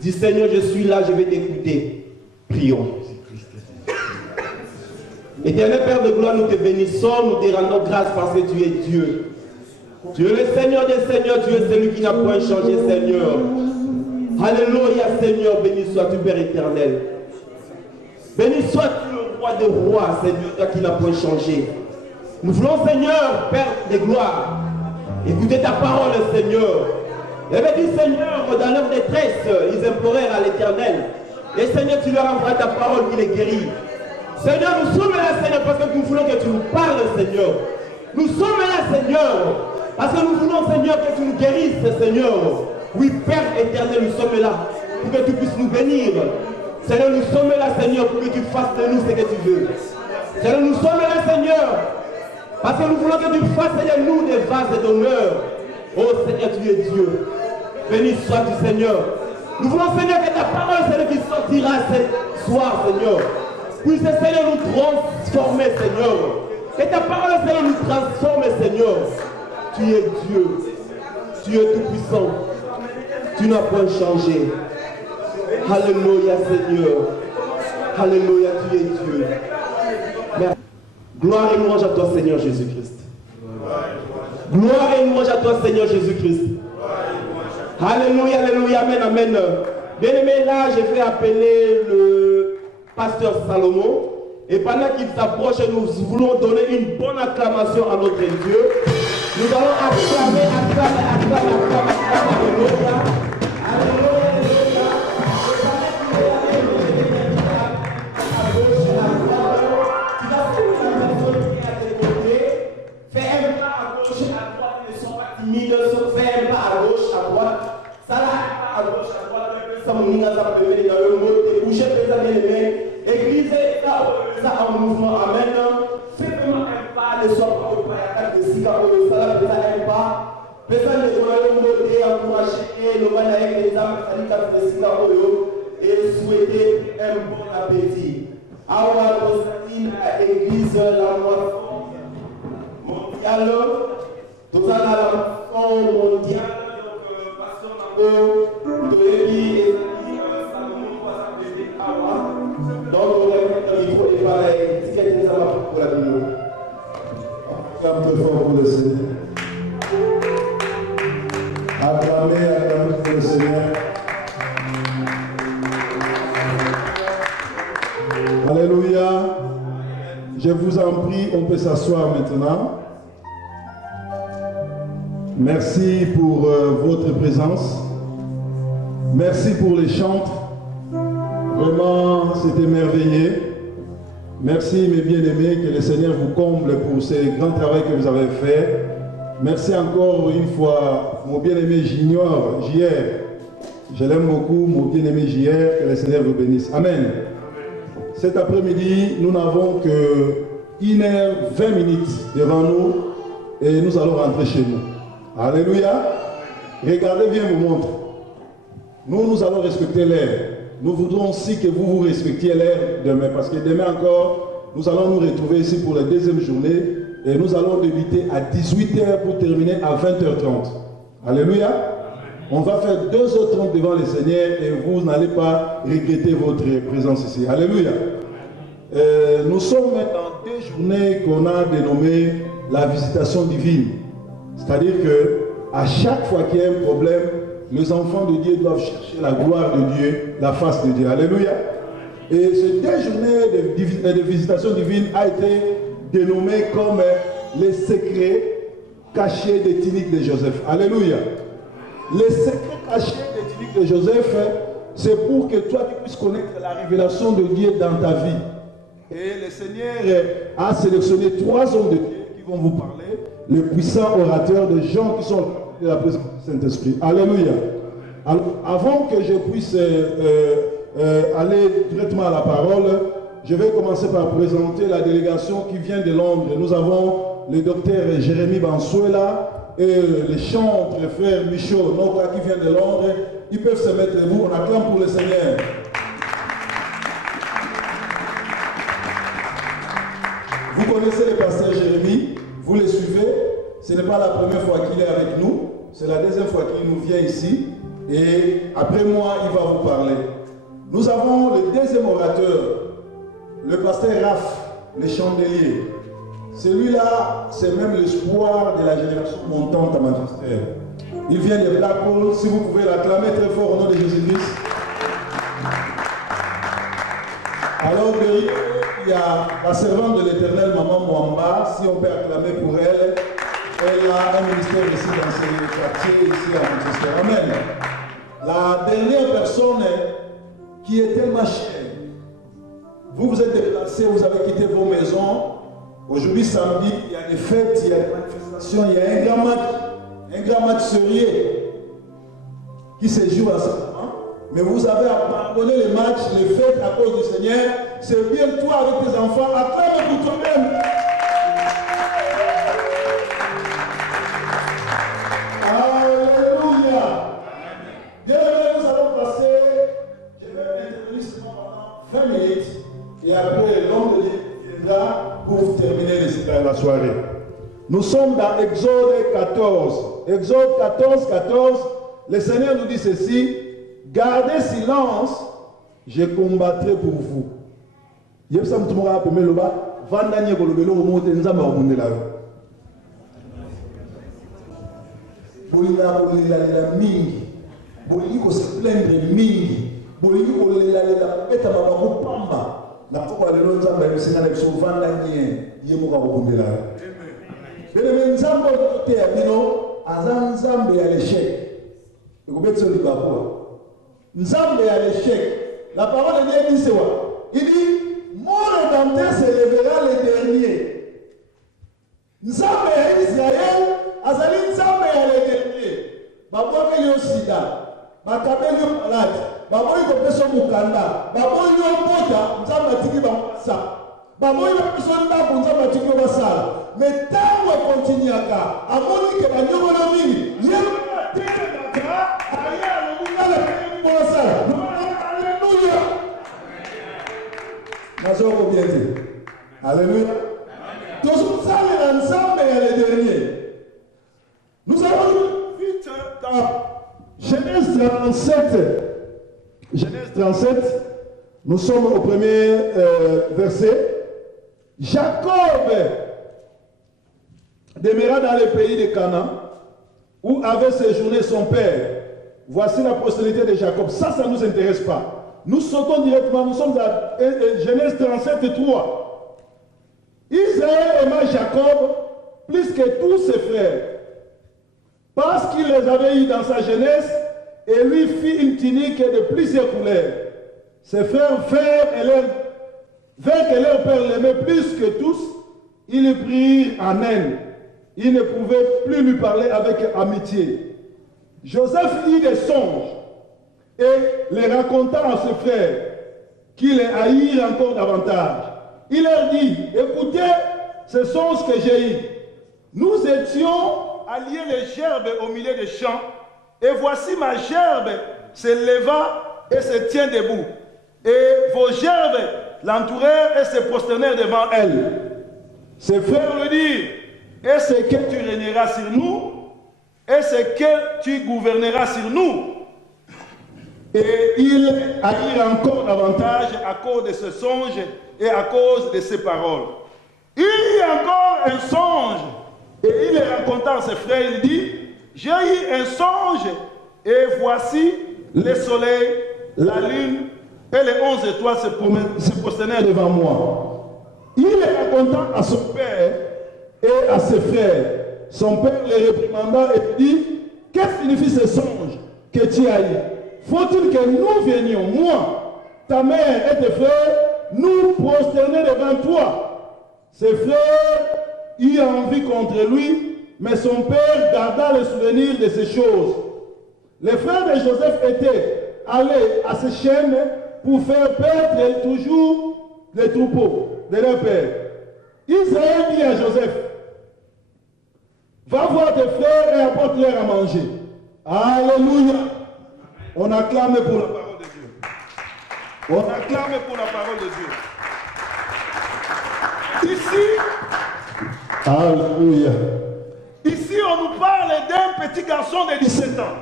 Dis Seigneur, je suis là, je vais t'écouter. Prions. Éternel Père de gloire, nous te bénissons, nous te rendons grâce parce que tu es Dieu. Tu es le Seigneur des Seigneurs, tu es celui qui n'a point changé, Seigneur. Alléluia, Seigneur, béni sois-tu, Père éternel. Béni sois-tu, le roi des rois, Seigneur, toi qui n'a point changé. Nous voulons, Seigneur, Père de gloire, écouter ta parole, Seigneur. Il avait dit, Seigneur, dans leur détresse, ils implorèrent à l'Éternel. Et Seigneur, tu leur envoies ta parole qui les guérit. Seigneur, nous sommes là, Seigneur, parce que nous voulons que tu nous parles, Seigneur. Nous sommes là, Seigneur, parce que nous voulons, Seigneur, que tu nous guérisses, Seigneur. Oui, Père éternel, nous sommes là pour que tu puisses nous bénir. Seigneur, nous sommes là, Seigneur, pour que tu fasses de nous ce que tu veux. Seigneur, nous sommes là, Seigneur, parce que nous voulons que tu fasses de nous des vases d'honneur. Oh Seigneur, tu es Dieu. Béni sois-tu, Seigneur. Nous voulons, Seigneur, que ta parole, Seigneur, qui sortira ce soir, Seigneur, puisse, Seigneur, nous transformer, Seigneur. Que ta parole, Seigneur, nous transforme, Seigneur. Tu es Dieu. Tu es tout-puissant. Tu n'as point changé. Alléluia, Seigneur. Alléluia, tu es Dieu. Merci. Gloire et louange à toi, Seigneur Jésus-Christ. Gloire et louange à toi, Seigneur Jésus-Christ. Alléluia, alléluia, amen, amen. Bien-aimé, là, je vais appeler le pasteur Salomon. Et pendant qu'il s'approche, nous voulons donner une bonne acclamation à notre Dieu. Nous allons acclamer, alléluia. Alléluia, alléluia. Tu vas faire la personne qui est à tes côtés. Fais un pas à gauche, à droite, ils ne sont pas timides. Fais un pas à gauche, à droite. Ça là, à gauche, à droite. Ça m'a dans le mot. Bouchez les amis. Église, ça en mouvement, amen. Fais vraiment un pas, ne sois pas au pas, de Sika, ça là, fais un pas. Personne ne doit le moter, encourager, le mal avec les âmes, ça dit Sika, et souhaiter un bon appétit. Awa Constantine à l'église, la moisson mondiale, tout ça là, la moisson mondiale, donc, pasteur Nango, Toyebi, et Salomon, Awa. Donc, il faut les pareils. Si quelqu'un s'en va pour la vidéo. Acclame très fort pour le Seigneur. Acclamez pour le Seigneur. Alléluia. Je vous en prie, on peut s'asseoir maintenant. Merci pour votre présence. Merci pour les chants. Vraiment, c'était merveilleux. Merci mes bien-aimés, que le Seigneur vous comble pour ce grand travail que vous avez fait. Merci encore une fois, mon bien-aimé Junior, JR. Je l'aime beaucoup, mon bien-aimé JR, que le Seigneur vous bénisse. Amen. Cet après-midi, nous n'avons que 1h20 devant nous et nous allons rentrer chez nous. Alléluia. Regardez bien vos montres. Nous allons respecter l'heure. Nous voudrons aussi que vous respectiez l'heure demain, parce que demain encore, nous allons nous retrouver ici pour la deuxième journée et nous allons débuter à 18h pour terminer à 20h30. Alléluia. On va faire 2h30 devant le Seigneur et vous n'allez pas regretter votre présence ici. Alléluia. Nous sommes dans 2 journées qu'on a dénommées la visitation divine. C'est-à-dire que à chaque fois qu'il y a un problème, les enfants de Dieu doivent chercher la gloire de Dieu, la face de Dieu. Alléluia. Et ces 2 journées de visitation divine a été dénommée comme les secrets cachés des tuniques de Joseph. Alléluia. Les secrets cachés des tuniques de Joseph, c'est pour que toi tu puisses connaître la révélation de Dieu dans ta vie. Et le Seigneur a sélectionné 3 hommes de Dieu qui vont vous parler, les puissants orateurs, des gens qui sont de la présence du Saint-Esprit. Alléluia. Alors, avant que je puisse aller directement à la parole, je vais commencer par présenter la délégation qui vient de Londres. Nous avons le docteur Jérémy Bansuela et le chantre frère Michaud Noka qui vient de Londres. Ils peuvent se mettre debout. On acclame pour le Seigneur. Vous connaissez le pasteur Jérémy, vous le suivez. Ce n'est pas la première fois qu'il est avec nous, c'est la deuxième fois qu'il nous vient ici. Et après moi, il va vous parler. Nous avons le deuxième orateur, le pasteur Raph, le chandelier. Celui-là, c'est même l'espoir de la génération montante à Manchester. Il vient de Blackpool. Si vous pouvez l'acclamer très fort au nom de Jésus-Christ. Alors derrière, il y a la servante de l'Éternel, Maman Mwamba. Si on peut acclamer pour elle, elle a un ministère ici dans ce quartier, ici à Manchester. Amen. La dernière personne qui est tellement chère, vous vous êtes déplacés, vous avez quitté vos maisons. Aujourd'hui, samedi, il y a des fêtes, il y a des manifestations, il y a un grand match sérieux qui se joue à ce moment. Mais vous avez abandonné les matchs, les fêtes à cause du Seigneur. C'est bien toi avec tes enfants, acclame pour toi-même. Alléluia. Bien, nous allons passer, je vais intervenir seulement pendant 20 minutes. Et après, l'homme de Dieu viendra pour terminer la soirée. Nous sommes dans Exode 14. Exode 14, 14. Le Seigneur nous dit ceci: gardez silence, je combattrai pour vous. La parole de Dieu dit c'est quoi? Il dit, mon rédempteur se lèvera le dernier. Nzambe ya Israël, azali nzambe ya le dernier. Baboke yo sida, bakabeli yo malade, baboyi kopesa mukanda, baboyi yo mpota, nzambe atiki bamasa. Baboyi bapiso ndako, nzambe atiki yo basala. Mais tango ekontinyaka, amoni ke banyongolo mingi, yelo atenaka, aya alungala pe mbosala. Alléluia. Nous allons vite dans Genèse 37. Genèse 37, nous sommes au premier verset. Jacob demeura dans le pays de Canaan où avait séjourné son père. Voici la postérité de Jacob. Ça ne nous intéresse pas. Nous sautons directement, nous sommes à Genèse 37, 3. Israël aima Jacob plus que tous ses frères, parce qu'il les avait eus dans sa jeunesse et lui fit une tunique de plusieurs couleurs. Ses frères vinrent que leur père l'aimait plus que tous, ils le prirent en haine. Ils ne pouvaient plus lui parler avec amitié. Joseph eut des songes et les raconta à ses frères, qui les haïrent encore davantage. il leur dit, écoutez, ce sont ce que j'ai eu. Nous étions à lier les gerbes au milieu des champs, et voici ma gerbe se leva et se tient debout. Et vos gerbes l'entourèrent et se prosternèrent devant elle. Ses frères lui dirent, est-ce que tu régneras sur nous? Est-ce que tu gouverneras sur nous? Et ils haïrent encore davantage à cause de ce songe et à cause de ces paroles. Il y a encore un songe. Et il raconta à ses frères, il dit, j'ai eu un songe, et voici le soleil, la lune et les 11 étoiles se prosternèrent devant moi. Il raconta à son père et à ses frères. Son père les réprimanda et dit, qu'est-ce que signifie ce songe que tu as eu? Faut-il que nous venions, moi, ta mère et tes frères, nous prosterner devant toi? Ses frères eurent envie contre lui, mais son père garda le souvenir de ces choses. Les frères de Joseph étaient allés à Séchem pour faire perdre toujours les troupeaux de leur père. Israël dit à Joseph, va voir tes frères et apporte-leur à manger. Alléluia. On acclame pour la parole de Dieu. On acclame pour la parole de Dieu. Ici, alléluia. Ici, on nous parle d'un petit garçon de 17 ans.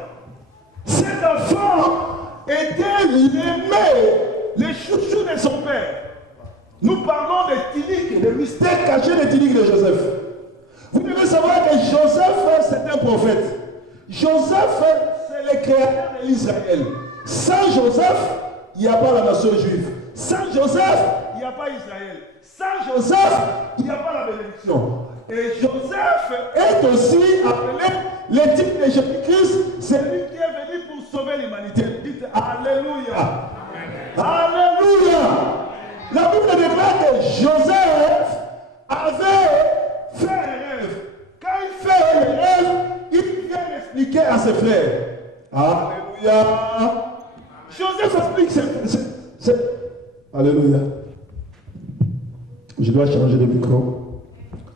Cet enfant était l'aimé, le chouchou de son père. Nous parlons des tiniques, des mystères cachés des tiniques de Joseph. Vous devez savoir que Joseph, c'est un prophète. Joseph, c'est le créateur de l'Israël. Sans Joseph, il n'y a pas la nation juive. Sans Joseph, il n'y a pas Israël. Sans Joseph, il n'y a pas la bénédiction. Et Joseph est aussi appelé le type de Jésus-Christ. C'est lui qui est venu pour sauver l'humanité. Dites Alléluia. Alléluia. La Bible déclare que Joseph avait fait un rêve. Quand il fait le rêve, il vient expliquer à ses frères. Alléluia. Joseph explique. Alléluia. Je dois changer de micro.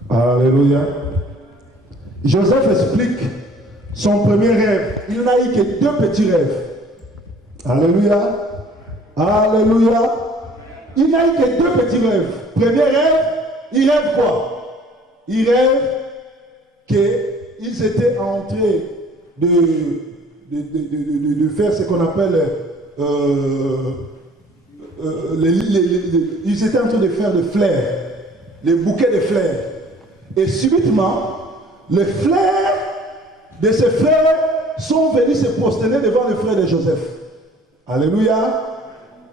Alléluia. Joseph explique son premier rêve. Il n'a eu que 2 petits rêves. Alléluia. Alléluia. Il n'a eu que 2 petits rêves. Premier rêve, il rêve quoi? Il rêve qu'il s'était en train de faire ce qu'on appelle ils étaient en train de faire des fleurs, les bouquets de fleurs. Et subitement, les fleurs de ses frères sont venus se prosterner devant les frères de Joseph. Alléluia.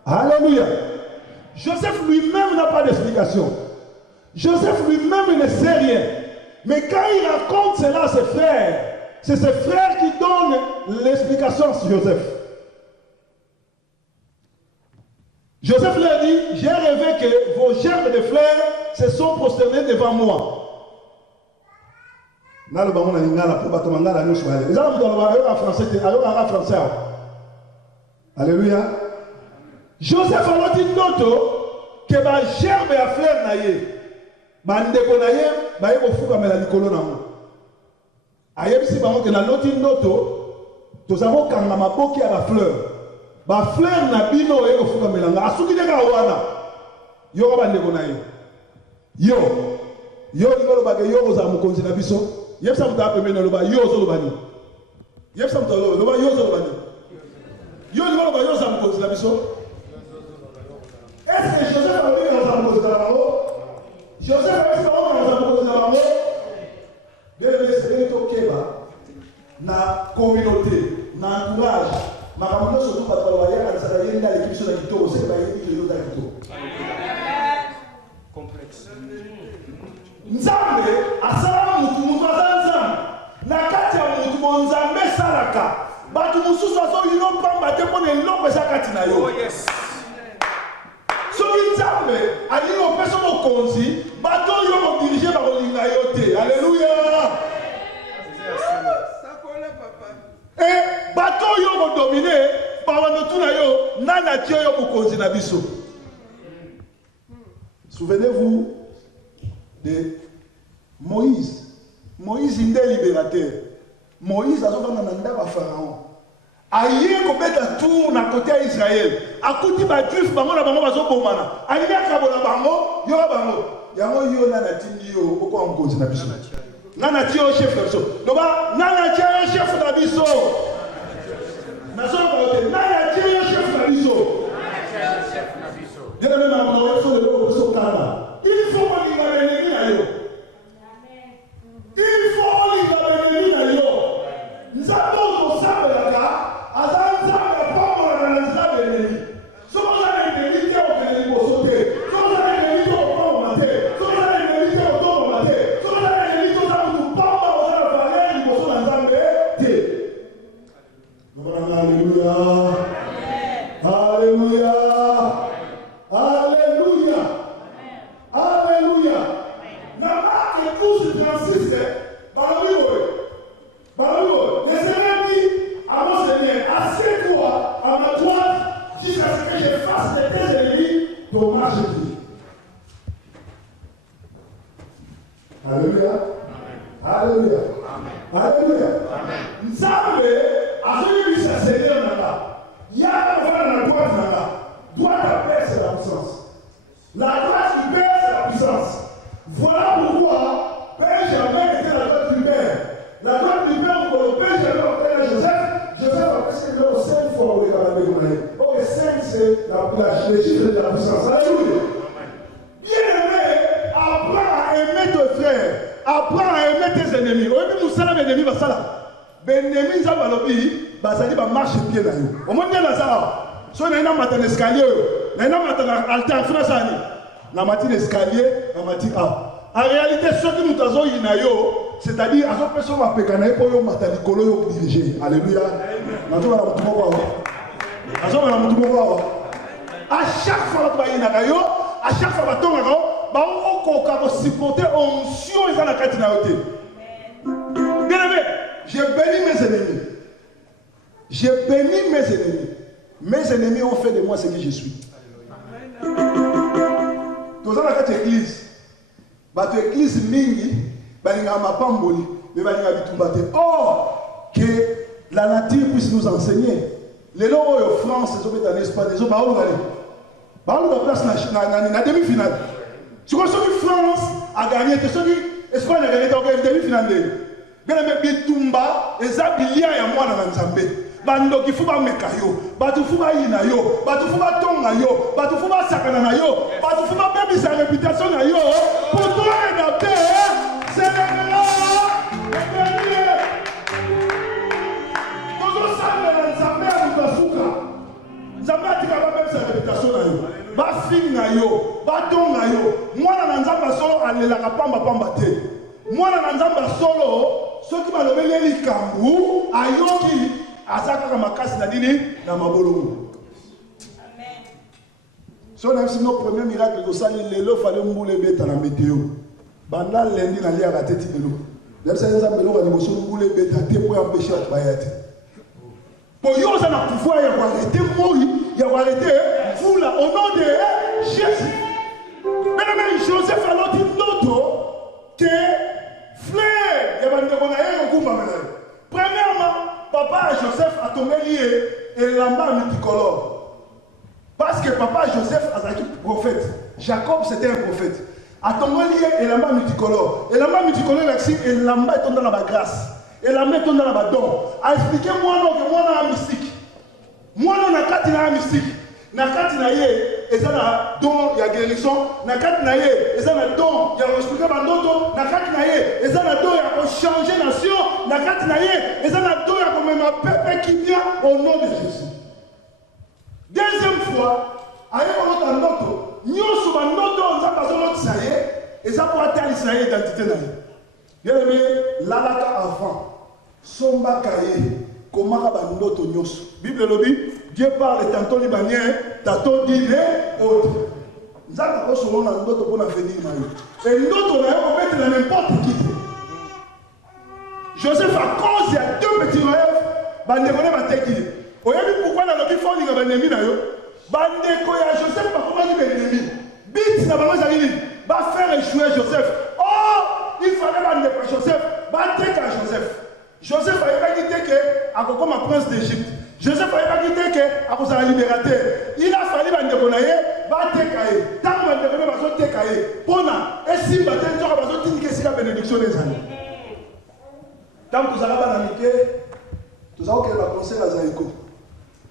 Alléluia. Joseph lui-même n'a pas d'explication. Joseph lui-même ne sait rien. Mais quand il raconte cela à ses frères, c'est ses frères qui donnent l'explication à Joseph. Joseph leur dit, j'ai rêvé que vos gerbes de fleurs se sont prosternés devant moi. Alléluia. Joseph a dit noto que ma gerbe à fleurs naïe. Bandeko naïe, baye ofuka mela likolo nango. Ayebisi bango que na loti noto, tozamo kanga maboki ya ba fleur. Ba fleur na bino e ofuka melanga. Asuki de kawana. Yo ka bandeko naïe. Yo ngolo bage yo oza mukonzi na biso. Yebisa muta pembe no loba yo zo lobani. Yebisa muta loba yo zo lobani. Yo ngolo ba yo za mukonzi na biso. Est-ce que Joseph a vu dans sa mukonzi na bango? Joseph a vu dans sa mukonzi na bango? Bébé c'est to keba na communauté, na entourage. Makambo surtout pas trop ya kana sala yenda l'équipe sur la kitoko, c'est pas yébi le kitoko. Complexe. Nzambe asala mutu azanza na kati ya mutu nzambe salaka batu mususu aso yino pamba te pona eloko eza kati na yo. Oh yes. Soki nzambe alino peso mokonzi bato yo mo diriger ba kolinga yo te. Alléluia. Et bato yo mo dominer ba wana tuna yo nana tie yo mokonzi na biso. Souvenez-vous Moïse il est libérateur. Moïse a dit à Pharaon. Aïe kobeta tour na côté Israël. Akuti ba juif bango na bango bazo bomana. Aïe kabola bango, yo bango. Yango yo na natindi yo oko onkozi na biso. Na nati yo chef na biso. Loba na nati yo chef na biso. Na so ba te na nati yo chef na biso. Dieu même a montré sur le dos de son calme. Il faut qu'on y va l'ennemi à yo. Il faut qu'on y va l'ennemi à yo. Nous avons ça de la carte. Azan Zamba Pamo na Nzambe l'ennemi. Somo za l'ennemi qui a l'ennemi pour sauter. Somo za l'ennemi qui a pour mater. Somo za l'ennemi qui a pour mater. Somo za l'ennemi qui a pour pamba au za la famille pour son Nzambe. Alléluia. Alléluia. Alléluia. Alléluia. Na Marc 12:36 Balaou, le Seigneur dit à mon Seigneur, assieds-toi à ma droite jusqu'à ce que je fasse de tes ennemis ton marchepied. Alléluia. Alléluia. Alléluia. Nzambe azongi sa Seigneur nanga. Ya va na droite nanga. Droite à Père, c'est la puissance. La droite du Père, c'est la puissance. Voilà pourquoi Père jamais était la droite du Père. La droite du Père, pour le Père jamais obtenu Joseph. Joseph a passé le numéro 5 fois au Cameroun. Ok, 5 c'est le chiffre de la puissance. Alléluia. Bien-aimé, apprends à aimer tes frères. Apprends à aimer tes ennemis. Au début, nous sommes les ennemis. Les ennemis, ça va le marche pied là. Au moins, il y a ça. Si on a un escalier, on a un altar, on a un escalier, on a un en réalité, ce que nous avons dit, c'est-à-dire, à ce personne va pécaner pour yo diriger. Alléluia. À chaque fois que tu vas à chaque fois que tu vas supporter onction et ça la catinauté. Bien aimé, j'ai béni mes ennemis. J'ai béni mes ennemis. Mes ennemis ont fait de moi ce que je suis. Dans la église, bato église mingi balinga mapamboli mais balinga bitumbate. Or que la nature puisse nous enseigner. Les lois en France, les autres en Espagne, les autres baou la place na demi-finale. Si on France a gagné, Espagne a gagné dans la demi-finale. Bien mais bitumba ezabilia ya mwana na Nzambe. Bando kifuba mekayo, batu fuba yina yo, batu fuba tonga yo, batu fuba sakana na yo, batu fuba baby sa réputation na yo. Pour toi adapter, c'est le dernier. Toujours ça le Nzambe a mutasuka. Nzambe atika ba baby sa réputation na yo. Ba finga yo, ba tonga yo. Mwana na Nzambe solo alela pamba pamba te. Mwana na Nzambe solo soki balobeli likambu ayoki azaka makasi na dini na mabolo. Amen. Si on a vu nos premiers miracles de ça, il fallait mouler bête la météo. Banda lundi na lia la tête de l'eau. Même ça les amis l'eau ils sont mouler bête à pour empêcher à bayate. Pour yo ça na pouvoir ya arrêter mourir, ya arrêter foule au nom de Jésus. Mais Joseph a dit d'autres que frère, il y a des gens premièrement, papa Joseph a tombé lié et l'amba multicolore. Parce que papa Joseph a été prophète. Jacob c'était un prophète. A tombé lié et l'amba multicolore. Et l'amba multicolore ici et l'amba est tombé dans la grâce. Et l'amba est tombé dans la don. A expliqué moi non que moi non mystique. Moi non na kati na mystique. Na kati na ye ezana don ya guérison, na kati na ye ezana don ya expliquer bandoto, na kati na ye ezana don ya changer nation, na kati na ye ezana don ya comme un peuple qui vient au nom de Jésus. Deuxième fois, aye ko ndoto, nyoso bandoto nzamba zolo tsaye, eza pour atteindre Israël identité na ye. Bien aimé, lalaka avant, somba kaye, komaka bandoto nyoso. Bible lobi Dieu parle tantôt libanien, tantôt dit les autres. Nous avons souvent un autre pour l'avenir. Et l'autre, on va mettre dans n'importe qui. Joseph, à cause, il y a deux petits rêves, bandéroné va t'équiper. Vous voyez pourquoi dans le fond, il y a un ennemi. Bandéko, il y a Joseph, pas comment il y a un ennemi. Bit, ça va faire échouer Joseph. Oh, il fallait à Joseph, battre à Joseph. Joseph n'avait pas quitté que comme un prince d'Égypte. Joseph n'avait pas quitté que à cause de la libérateur. Il a fallu battre à tant que Pona, et si battre à la bénédiction des années. Tant que vous avez banalité, tout ça, que la conseil à Zaïko.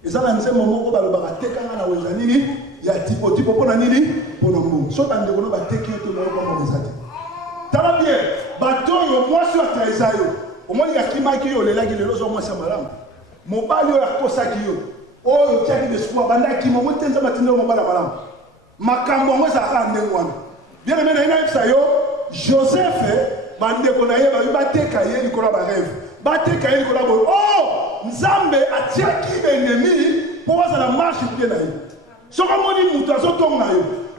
Et ça, dans ce moment, on va le barater quand on a Wezanini, il y a typo pour la nini, pour le mot. Soit dans le monde, on va te quitter le monde comme les autres. T'as bien, bateau, moi, sur la Isaïo. Au moins, il y a qui m'a qui est là, qui est là, au moins, c'est malin. Mon palio a cosa qui est. Oh, il y a des espoirs, banda qui m'ont monté dans ma tête, mon balai malin. Ma cambo, moi, ça a un démon. Bien aimé, il y a un Isaïo, Joseph, bande qu'on a eu, il va te cailler, il collabore rêve. Bate kaye il collabore. Oh, Nzambe a tiaki ennemi pour voir la marche bien là. Ce qu'on dit, mutazo tombe là.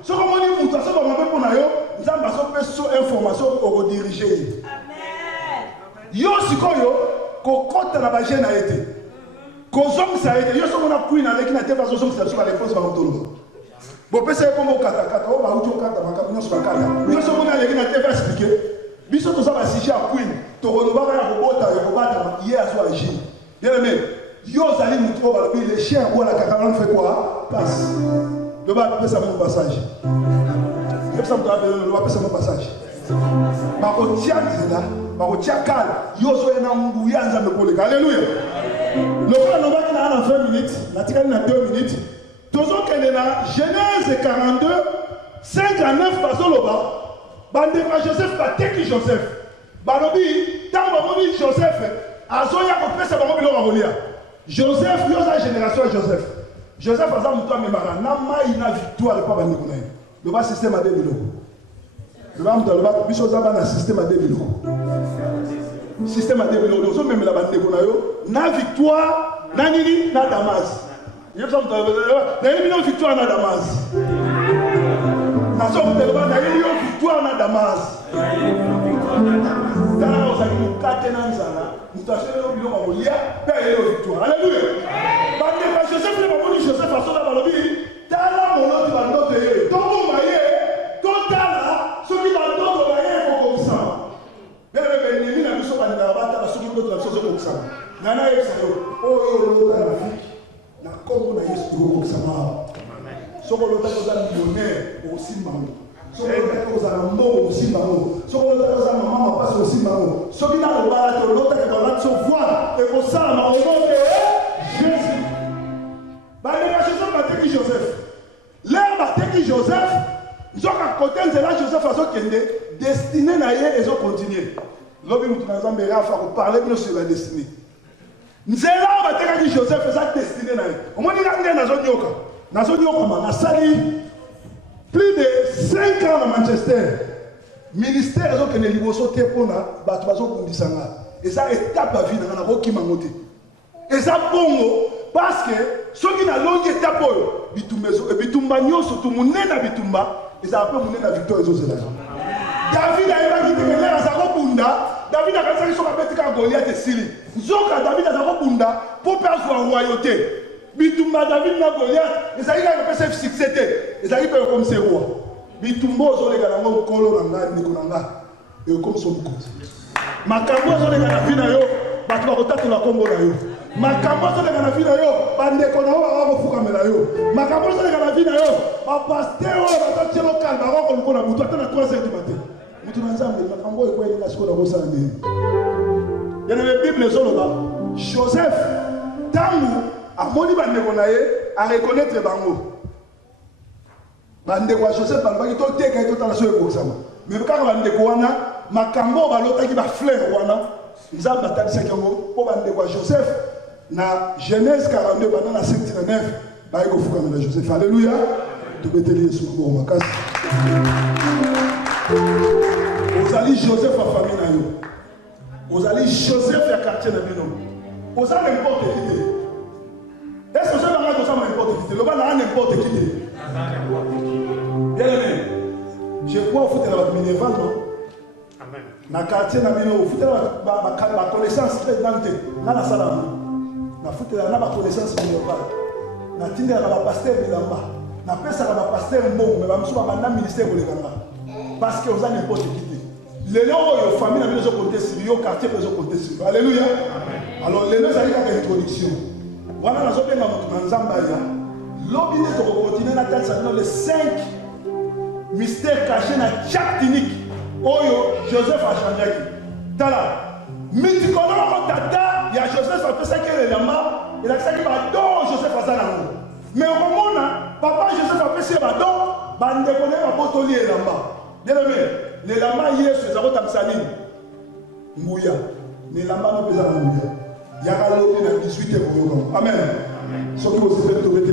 Ce qu'on dit, mutazo va m'appeler pour là. Nzambe a fait so information pour diriger. Amen. Yo sikoyo, kokota na baje na été. Kozong ça a été. Yo so mona queen avec na te façon ça sur la réponse va motolo. Bon pesa ko mo kata kata o ba ujo kata makabuno so kata. Yo so mona avec na te va expliquer. Biso to ça va si à queen. To renouveler ya robota ya robata hier soit agir. Bien aimé. Yo zali mutro ba les chiens boit la caravane fait quoi? Passe. Le bas pesa mon passage. Le ça me doit le bas pesa mon passage. Ba ko tia nzela, ba ko tia kala. Yo so na mungu ya nzambe ko le. Alléluia. Le quoi no va na 20 minutes, na tika na 2 minutes. Tozo kene na Genèse 42 5 à 9 bazoloba. Bande pa Joseph pa teki Joseph. Balobi tango moni Joseph azoya ko pesa bango bilo bakolia. Joseph yo za génération Joseph. Joseph aza muto amemaka na mai na victoire pa bande ko na ye. Le ba système a de bilo. Le ba muto le ba biso za ba na système a de bilo. Système a de bilo zo même la bande ko na yo na victoire na nini na Damas. Yo ça muto na nini victoire na Damas. Na so muto le ba na nini victoire na Damas. Dans la caténanzana, nous t'achèverons le Mamolia, Père et victoire. Alléluia. Parce que Joseph, le Joseph, à son abalobi, Tala, mon autre, va notre pays. Ton bon maillé, ton Tala, ceux qui dans d'autres maillés, faut comme ça. Mais le ennemi n'a plus son bannière, la ceux qui d'autres choses comme ça. Nana est ça, oh, l'autre, la vie, la combo n'a pas comme ça. Ce qu'on l'autre, c'est un millionnaire, aussi, maman. So que za mbo aussi maro so que za maman passe aussi maro so que na ba to l'autre que dans l'action voix et pour ça au nom de Jésus ba les Joseph bateki Joseph l'air bateki Joseph nzoka côté nzela Joseph azo kende destiné na ye ezo continuer lobi mutu na Nzambe rafa ko parler bien sur la destinée nzela bateki Joseph eza destiné na ye au moins il a ndé na zo nyoka na sali plus de 5 ans à Manchester. Ministère est que les liboso te pona batuazo kundisanga. Et ça étape à vie dans la roki mangote. Et ça bongo parce que ceux qui na longue étape bitumbezo et bitumba nyoso tout munena bitumba et ça peut munena victoire ezo zela. David a pas dit que l'air ça bunda. David a pensé que son abetika Goliath et Sili. Zoka David a bunda pour perdre la royauté. Bitumba David na Goliath, et ça y a fait succès. Et ça y a comme c'est roi. Bitumba zo les gars ngo kolo nanga nikonanga. Et comme son compte. Makambo zo les gars na vina yo, batu ba kotatu na kombo na yo. Makambo zo les gars na vina yo, bande ko na wa fuka mela yo. Makambo zo les gars na vina yo, ba pasteur ba to local ba ko ko na butu atana 3h du matin. Mutu na Nzambe makambo ko elinga siko na bosa ndeni. Yana le Bible zo loba. Joseph tangu amoni bandeko na ye a reconnaître bango bandeko ya Joseph balobaki toteka ye totala so ekokisama mais kaka bandeko wana makambo balotaki bafleur wana Nzambe atalisaki yango mpo bandeko ya Joseph na Genèse 42 banda na 5-9 baye kofukamela Joseph. Alléluia. Tobeteli Yesu maboko makasi. Ozali Joseph ya famille na yo, ozali Joseph ya quartier na bino, ozali n'importe qui te. Est-ce que je vais n'importe qui? Le bas n'a n'importe qui. Bien aimé, je crois au foot de la Minerval, non? Amen. Dans le quartier, au foot de la connaissance très dante, dans la salle, dans le foot de la connaissance Minerval, dans le tinde de la pasteur Milamba, dans le pasteur Mbo, mais dans le ministère de l'Egamba. Parce que vous avez n'importe qui. Les gens, famille, ils ont compté sur eux, quartier, ils ont compté sur eux. Alléluia. Alors, les gens, ça y a une introduction. Voilà, nous avons bien Zambaya. L'obédience de continuer à tête, les 5 mystères cachés dans chaque clinique. Oyo, Joseph a changé. Tala. Mitikono, tata, il y a Joseph a fait ça qu'il est là-bas. Il a dit qu'il va donc Joseph a ça là-bas. Mais au moment là, papa Joseph a fait ça là-bas. Bande connaît ma botoli est là-bas. Bien aimé, les lamas hier, c'est Zaro Tamsaline. Mouya. Les lamas ne pesent pas Mouya. Il y a un 18 et Amen. Amen. Sauf que vous êtes tous les